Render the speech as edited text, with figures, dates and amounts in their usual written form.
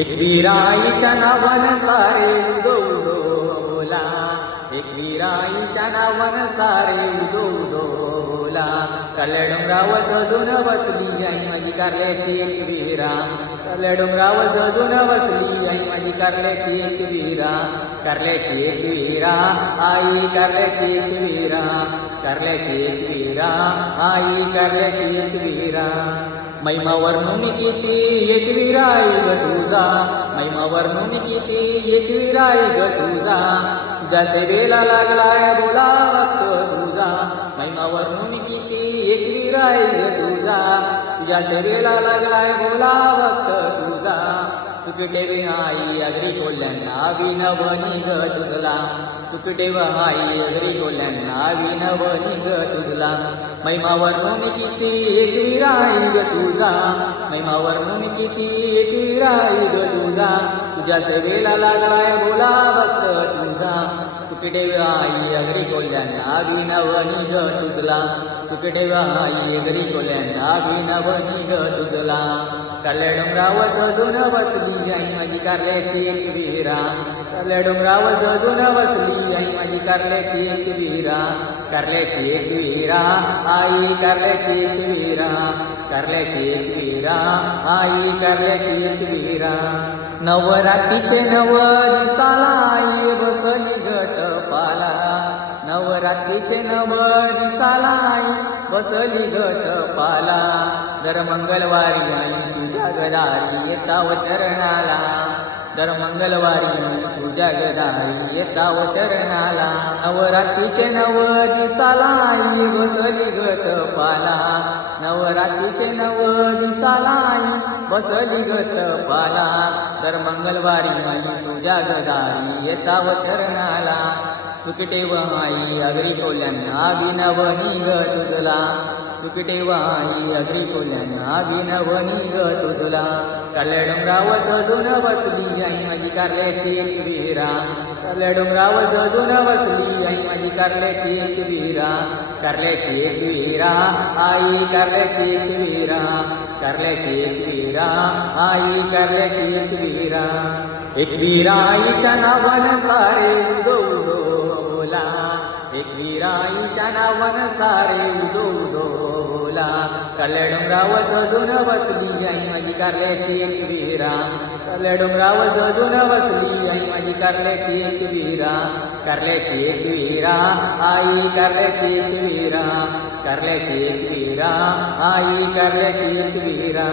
एकवीराईच्या नावानं सारे उदो उदो बोला, एकवीराईच्या नावानं सारे उदो उदो बोला. कारल्या डोंगराव सजून बसली आई माझी कारल्याची एकवीरा, कारल्या डोंगराव सजून बसली आई माझी कारल्याची एकवीरा, कारल्याची एकवीरा आई कारल्याची एकवीरा, कारल्याची एकवीरा आई कारल्याची एकवीरा. महिमा वर्णून किती एकवीराई ग तुझा, महिमा वर्णून किती एकवीराई ग तुझा, तुझ्या सेवेला लागलाय बोला भक्त तुझा. महिमा वर्णून किती एकवीराई ग तुझा, तुझ्या सेवेला लागलाय बोला भक्त तुझा. सुखदेवी आई अगरी कोल्ह्यांना विनवणी ग तुझला, सुखदेव आई अगरी कोल्ह्यांना विनवणी ग तुझला. महिमा वर्णून किती एकवीराई ग तुझा, महिमा वर्णून किती एकवीराई ग तुझा, तुझ्या सेवेला लागलाय बोला भक्त तुझा. सुखदेव आई अगरी कोल्ह्यांना विनवणी ग तुझला, सुखदेव आई अगरी कोल्ह्यांना विनवणी ग तुझला. कारल्या डोंगराव सजून बसली आई माझी कारल्याची एकवीरा, कारल्या डोंगराव सजून बसली आई माझी कारल्याची एकवीरा, कारल्याची एकवीरा आई कारल्याची एकवीरा, कारल्याची एकवीरा आई कारल्याची एकवीरा. नवरात्रीचे नव दिसाला आई बसली घटपाला, नवरात्रीचे नव दिसाला आई बसली घटपाला. दर मंगळवारी आई तुझ्या गदारी येताव चरणाला, दर मंगळवारी तुझ्या गदारी येताव चरणाला. नवरात्रीचे नव दिसाला आई बसली घटपाला, नवरात्रीचे नव दिसाला आई बसली घटपाला. दर मंगळवारी आई तुझ्या गदारी येताव चरणाला. सुखदेव आई अगरी कोल्ह्यांना विनवणी ग तुझला, सुखदेव आई अगरी कोल्ह्यांना विनवणी ग तुझला. कारल्या डोंगराव सजून बसली आई माझी कारल्याची एकवीरा, कारल्या डोंगराव सजून बसली आई माझी कारल्याची एकवीरा, कारल्याची एकवीरा आई कारल्याची एकवीरा, कारल्याची एकवीरा आई कारल्याची एकवीरा. एकवीराईच्या नावानं सारे उदो उदो बोला, एकवीराईच्या नावानं सारे उदो उदो बोला. कारल्या डोंगराव सजून बसली आई माझी कारल्याची एकवीरा, कारल्या डोंगराव सजून बसली आई माझी कारल्याची एकवीरा, कारल्याची एकवीरा आई कारल्याची एकवीरा, कारल्याची एकवीरा आई कारल्याची एकवीरा.